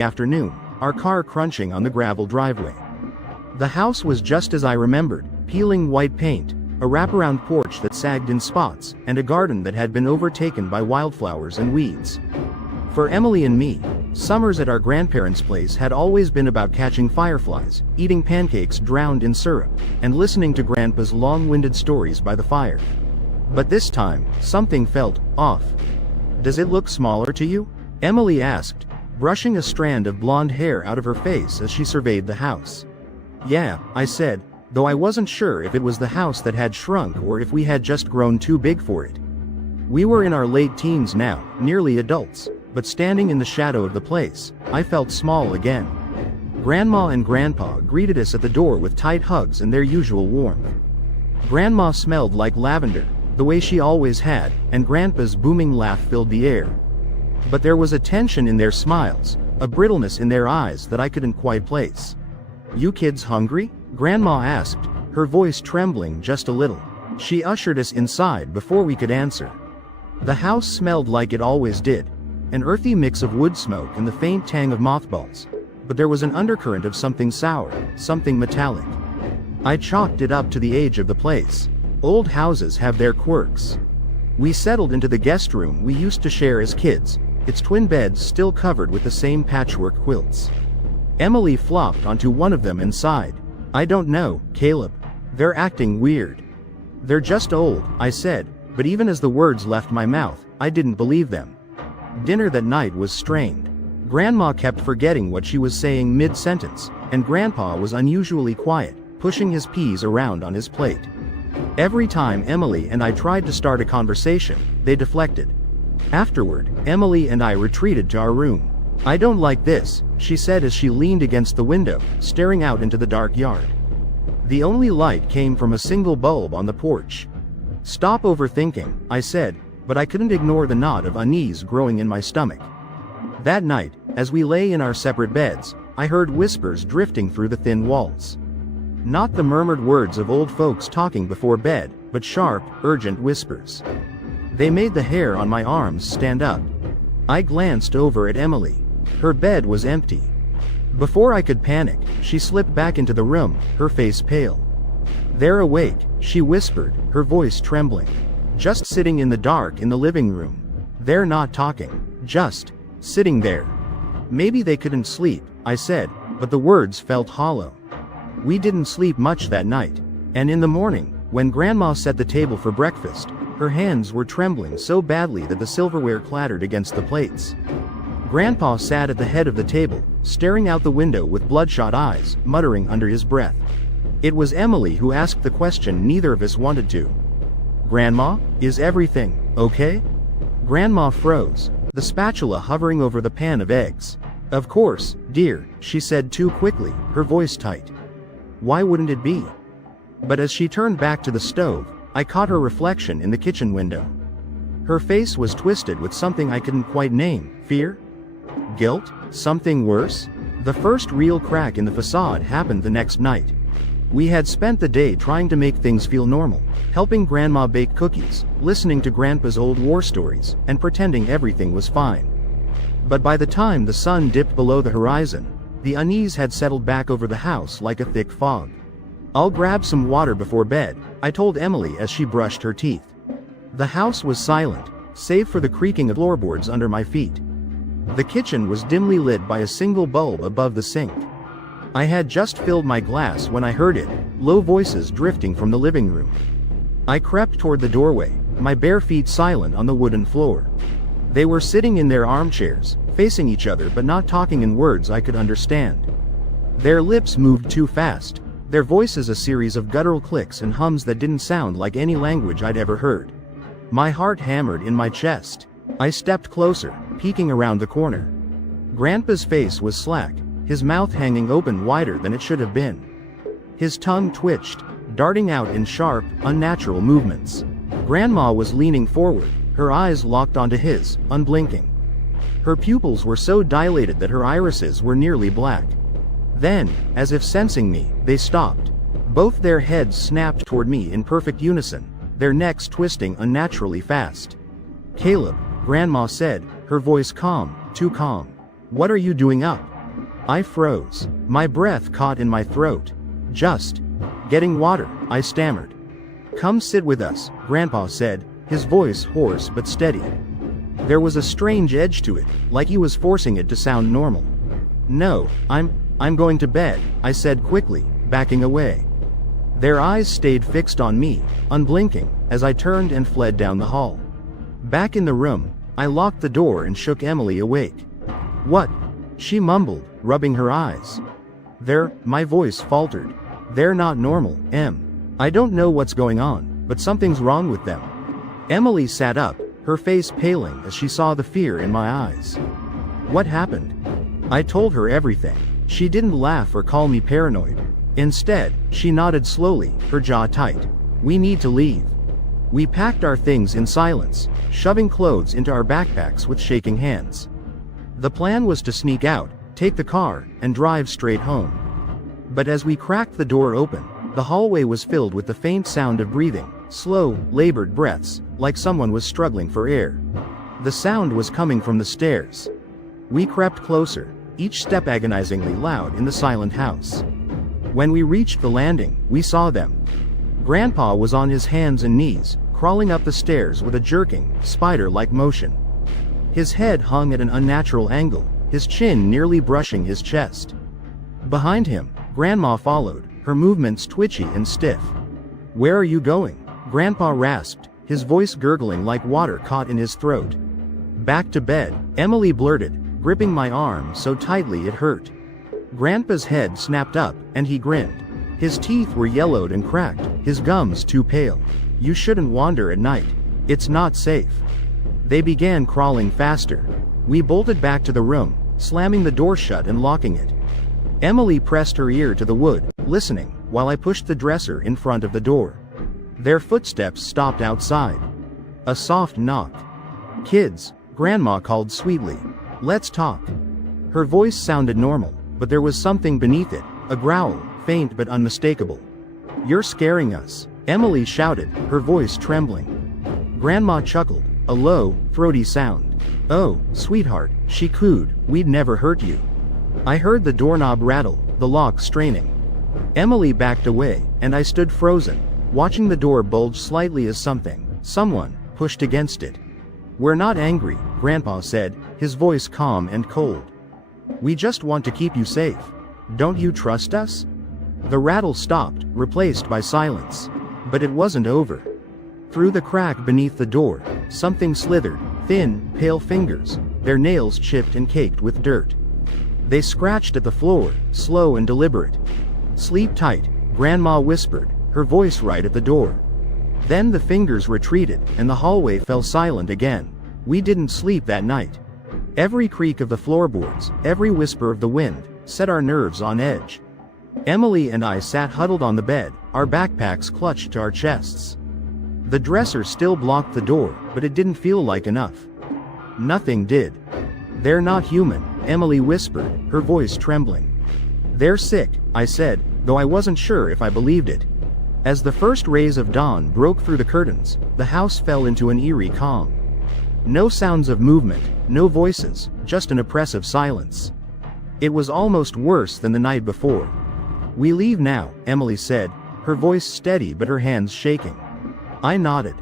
afternoon, our car crunching on the gravel driveway. The house was just as I remembered, peeling white paint, a wraparound porch that sagged in spots, and a garden that had been overtaken by wildflowers and weeds. For Emily and me, summers at our grandparents' place had always been about catching fireflies, eating pancakes drowned in syrup, and listening to Grandpa's long-winded stories by the fire. But this time, something felt off. "Does it look smaller to you?" Emily asked, brushing a strand of blonde hair out of her face as she surveyed the house. "Yeah," I said, though I wasn't sure if it was the house that had shrunk or if we had just grown too big for it. We were in our late teens now, nearly adults, but standing in the shadow of the place, I felt small again. Grandma and Grandpa greeted us at the door with tight hugs and their usual warmth. Grandma smelled like lavender, the way she always had, and Grandpa's booming laugh filled the air. But there was a tension in their smiles, a brittleness in their eyes that I couldn't quite place. "You kids hungry?" Grandma asked, her voice trembling just a little. She ushered us inside before we could answer. The house smelled like it always did, an earthy mix of wood smoke and the faint tang of mothballs, but there was an undercurrent of something sour, something metallic. I chalked it up to the age of the place. Old houses have their quirks. We settled into the guest room we used to share as kids, its twin beds still covered with the same patchwork quilts. Emily flopped onto one of them and sighed. "I don't know, Caleb. They're acting weird." "They're just old," I said, but even as the words left my mouth, I didn't believe them. Dinner that night was strained. Grandma kept forgetting what she was saying mid-sentence, and Grandpa was unusually quiet, pushing his peas around on his plate. Every time Emily and I tried to start a conversation, they deflected. Afterward, Emily and I retreated to our room. "I don't like this," she said as she leaned against the window, staring out into the dark yard. The only light came from a single bulb on the porch. "Stop overthinking," I said, but I couldn't ignore the knot of unease growing in my stomach. That night, as we lay in our separate beds, I heard whispers drifting through the thin walls. Not the murmured words of old folks talking before bed, but sharp, urgent whispers. They made the hair on my arms stand up. I glanced over at Emily. Her bed was empty. Before I could panic, she slipped back into the room, her face pale. "They're awake," she whispered, her voice trembling. "Just sitting in the dark in the living room. They're not talking, just sitting there." "Maybe they couldn't sleep," I said, but the words felt hollow. We didn't sleep much that night, and in the morning, when Grandma set the table for breakfast, her hands were trembling so badly that the silverware clattered against the plates. Grandpa sat at the head of the table, staring out the window with bloodshot eyes, muttering under his breath. It was Emily who asked the question neither of us wanted to. "Grandma, is everything okay?" Grandma froze, the spatula hovering over the pan of eggs. "Of course, dear," she said too quickly, her voice tight. "Why wouldn't it be?" But as she turned back to the stove, I caught her reflection in the kitchen window. Her face was twisted with something I couldn't quite name. Fear? Guilt? Something worse? The first real crack in the facade happened the next night. We had spent the day trying to make things feel normal, helping Grandma bake cookies, listening to Grandpa's old war stories, and pretending everything was fine. But by the time the sun dipped below the horizon, the unease had settled back over the house like a thick fog. "I'll grab some water before bed," I told Emily as she brushed her teeth. The house was silent, save for the creaking of floorboards under my feet. The kitchen was dimly lit by a single bulb above the sink. I had just filled my glass when I heard it, low voices drifting from the living room. I crept toward the doorway, my bare feet silent on the wooden floor. They were sitting in their armchairs, facing each other but not talking in words I could understand. Their lips moved too fast, their voices a series of guttural clicks and hums that didn't sound like any language I'd ever heard. My heart hammered in my chest. I stepped closer, peeking around the corner. Grandpa's face was slack, his mouth hanging open wider than it should have been. His tongue twitched, darting out in sharp, unnatural movements. Grandma was leaning forward, her eyes locked onto his, unblinking. Her pupils were so dilated that her irises were nearly black. Then, as if sensing me, they stopped. Both their heads snapped toward me in perfect unison, their necks twisting unnaturally fast. "Caleb," Grandma said, her voice calm, too calm. "What are you doing up?" I froze. My breath caught in my throat. Just getting water, I stammered. Come sit with us, Grandpa said, his voice hoarse but steady. There was a strange edge to it, like he was forcing it to sound normal. No, I'm going to bed, I said quickly, backing away. Their eyes stayed fixed on me, unblinking, as I turned and fled down the hall. Back in the room, I locked the door and shook Emily awake. What? She mumbled, rubbing her eyes. My voice faltered. They're not normal, Em. I don't know what's going on, but something's wrong with them. Emily sat up, her face paling as she saw the fear in my eyes. What happened? I told her everything. She didn't laugh or call me paranoid. Instead, she nodded slowly, her jaw tight. We need to leave. We packed our things in silence, shoving clothes into our backpacks with shaking hands. The plan was to sneak out, take the car, and drive straight home. But as we cracked the door open, the hallway was filled with the faint sound of breathing, slow, labored breaths, like someone was struggling for air. The sound was coming from the stairs. We crept closer, each step agonizingly loud in the silent house. When we reached the landing, we saw them. Grandpa was on his hands and knees, crawling up the stairs with a jerking, spider-like motion. His head hung at an unnatural angle, his chin nearly brushing his chest. Behind him, Grandma followed, her movements twitchy and stiff. Where are you going? Grandpa rasped, his voice gurgling like water caught in his throat. Back to bed, Emily blurted, gripping my arm so tightly it hurt. Grandpa's head snapped up, and he grinned. His teeth were yellowed and cracked, his gums too pale. You shouldn't wander at night. It's not safe. They began crawling faster. We bolted back to the room, slamming the door shut and locking it. Emily pressed her ear to the wood, listening, while I pushed the dresser in front of the door. Their footsteps stopped outside. A soft knock. Kids, Grandma called sweetly. Let's talk. Her voice sounded normal, but there was something beneath it, a growl, faint but unmistakable. You're scaring us, Emily shouted, her voice trembling. Grandma chuckled, a low, throaty sound. Oh, sweetheart, she cooed, we'd never hurt you. I heard the doorknob rattle, the lock straining. Emily backed away, and I stood frozen, watching the door bulge slightly as someone, pushed against it. We're not angry, Grandpa said, his voice calm and cold. We just want to keep you safe. Don't you trust us? The rattle stopped, replaced by silence. But it wasn't over. Through the crack beneath the door, something slithered, thin, pale fingers, their nails chipped and caked with dirt. They scratched at the floor, slow and deliberate. Sleep tight, Grandma whispered, her voice right at the door. Then the fingers retreated, and the hallway fell silent again. We didn't sleep that night. Every creak of the floorboards, every whisper of the wind, set our nerves on edge. Emily and I sat huddled on the bed, our backpacks clutched to our chests. The dresser still blocked the door, but it didn't feel like enough. Nothing did. They're not human, Emily whispered, her voice trembling. They're sick, I said, though I wasn't sure if I believed it. As the first rays of dawn broke through the curtains, the house fell into an eerie calm. No sounds of movement, no voices, just an oppressive silence. It was almost worse than the night before. We leave now, Emily said, her voice steady but her hands shaking. I nodded.